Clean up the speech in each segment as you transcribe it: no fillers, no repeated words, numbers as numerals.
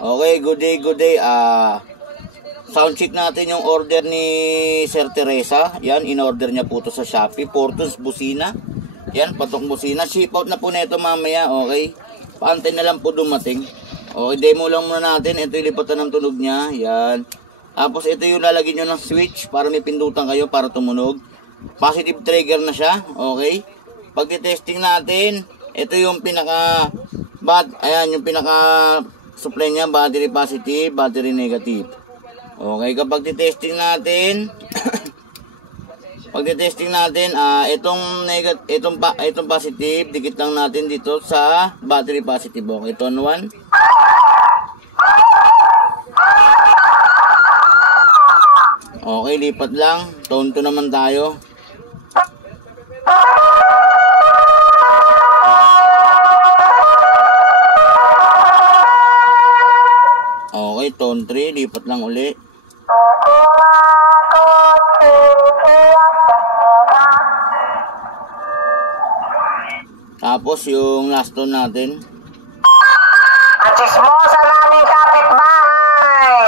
Okay, good day. Sound check natin yung order ni Sir Teresa. Yan, in-order niya po to sa Shopee. Portus busina. Yan, patok busina. Ship out na po nito mamaya, okay? Paantay na lang po dumating. Okay, demo lang muna natin. Ito yung lipatan ng tunog niya. Yan. Tapos ito yung lalagyan nyo ng switch para may pindutan kayo para tumunog. Positive trigger na siya, okay? Pag testing natin, ito yung ayan, yung pinaka supply niya, battery positive, battery negative. Okay, kapag testing natin, itong positive, dikit lang natin dito sa battery positive. Okay, tone 1. Okay, lipat lang. Tone 2 naman tayo. Okay, tone 3, lipat lang uli. Tapos yung last tone natin. Ang chismosa naming kapitbahay!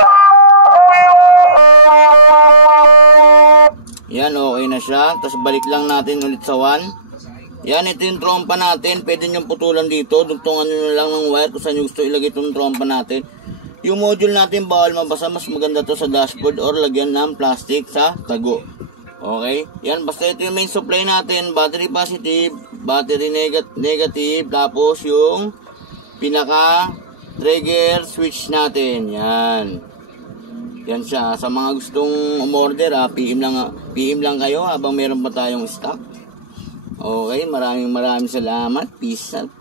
Yan, okay na siya. Tapos balik lang natin ulit sa 1. Yan, ito yung trompa natin. Pwede nyo putulan dito. Dugtungan nyo lang ng wire kung saan nyo gusto ilagay itong trompa natin. Yung module natin bawal mabasa, mas maganda to sa dashboard or lagyan ng plastic sa tago. Okay? Yan, basta ito yung main supply natin, battery positive, battery negative, tapos yung pinaka trigger switch natin. Yan. Yan siya. Sa mga gustong umorder, PM lang kayo habang meron pa tayong stock. Okay, maraming salamat. Peace out.